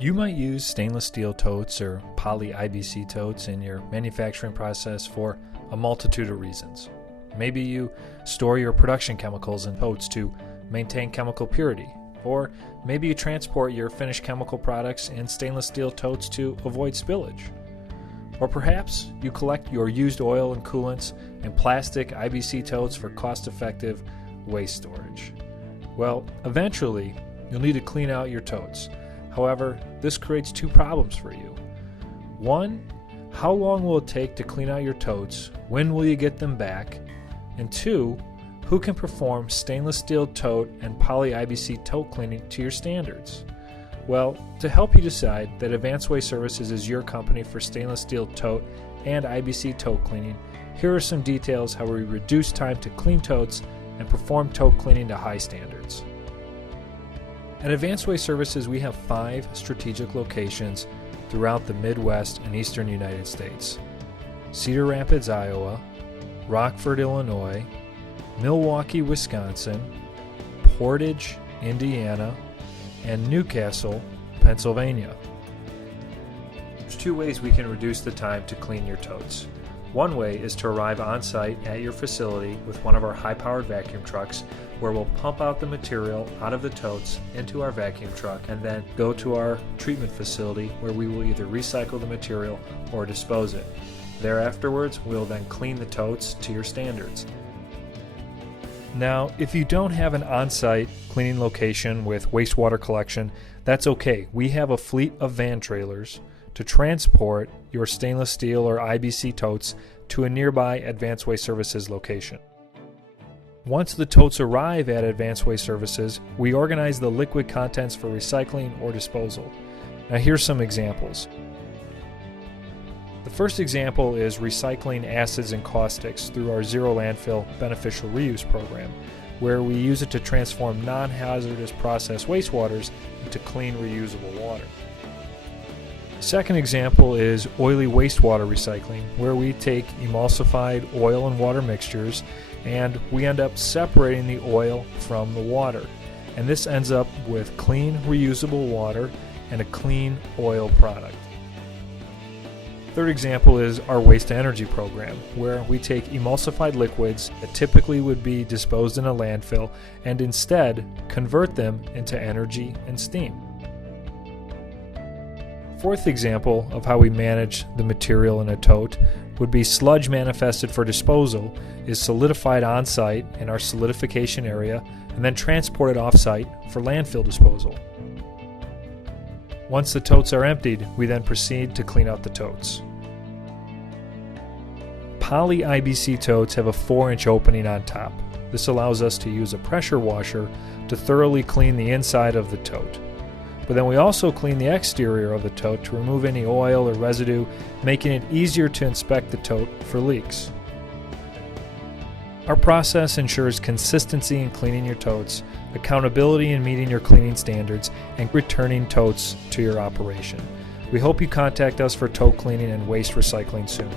You might use stainless steel totes or poly IBC totes in your manufacturing process for a multitude of reasons. Maybe you store your production chemicals in totes to maintain chemical purity, or maybe you transport your finished chemical products in stainless steel totes to avoid spillage. Or perhaps you collect your used oil and coolants in plastic IBC totes for cost-effective waste storage. Well, eventually, you'll need to clean out your totes. However, this creates two problems for you. One, how long will it take to clean out your totes? When will you get them back? And two, who can perform stainless steel tote and poly IBC tote cleaning to your standards? Well, to help you decide that Advanced Waste Services is your company for stainless steel tote and IBC tote cleaning, here are some details how we reduce time to clean totes and perform tote cleaning to high standards. At Advanced Waste Services, we have 5 strategic locations throughout the Midwest and Eastern United States: Cedar Rapids, Iowa; Rockford, Illinois; Milwaukee, Wisconsin; Portage, Indiana; and Newcastle, Pennsylvania. There's 2 ways we can reduce the time to clean your totes. One way is to arrive on site at your facility with one of our high-powered vacuum trucks, where we'll pump out the material out of the totes into our vacuum truck and then go to our treatment facility where we will either recycle the material or dispose it. Thereafterwards, we'll then clean the totes to your standards. Now, if you don't have an on-site cleaning location with wastewater collection, that's okay. We have a fleet of van trailers to transport your stainless steel or IBC totes to a nearby Advanced Waste Services location. Once the totes arrive at Advanced Waste Services, we organize the liquid contents for recycling or disposal. Now here's some examples. The first example is recycling acids and caustics through our Zero Landfill Beneficial Reuse program, where we use it to transform non-hazardous processed wastewaters into clean, reusable water. The second example is oily wastewater recycling, where we take emulsified oil and water mixtures and we end up separating the oil from the water. And this ends up with clean, reusable water and a clean oil product. Third example is our waste-to-energy program, where we take emulsified liquids that typically would be disposed in a landfill and instead convert them into energy and steam. Fourth example of how we manage the material in a tote would be sludge manifested for disposal is solidified on-site in our solidification area and then transported off-site for landfill disposal. Once the totes are emptied, we then proceed to clean out the totes. Poly IBC totes have a 4-inch opening on top. This allows us to use a pressure washer to thoroughly clean the inside of the tote. But then we also clean the exterior of the tote to remove any oil or residue, making it easier to inspect the tote for leaks. Our process ensures consistency in cleaning your totes, accountability in meeting your cleaning standards, and returning totes to your operation. We hope you contact us for tote cleaning and waste recycling soon.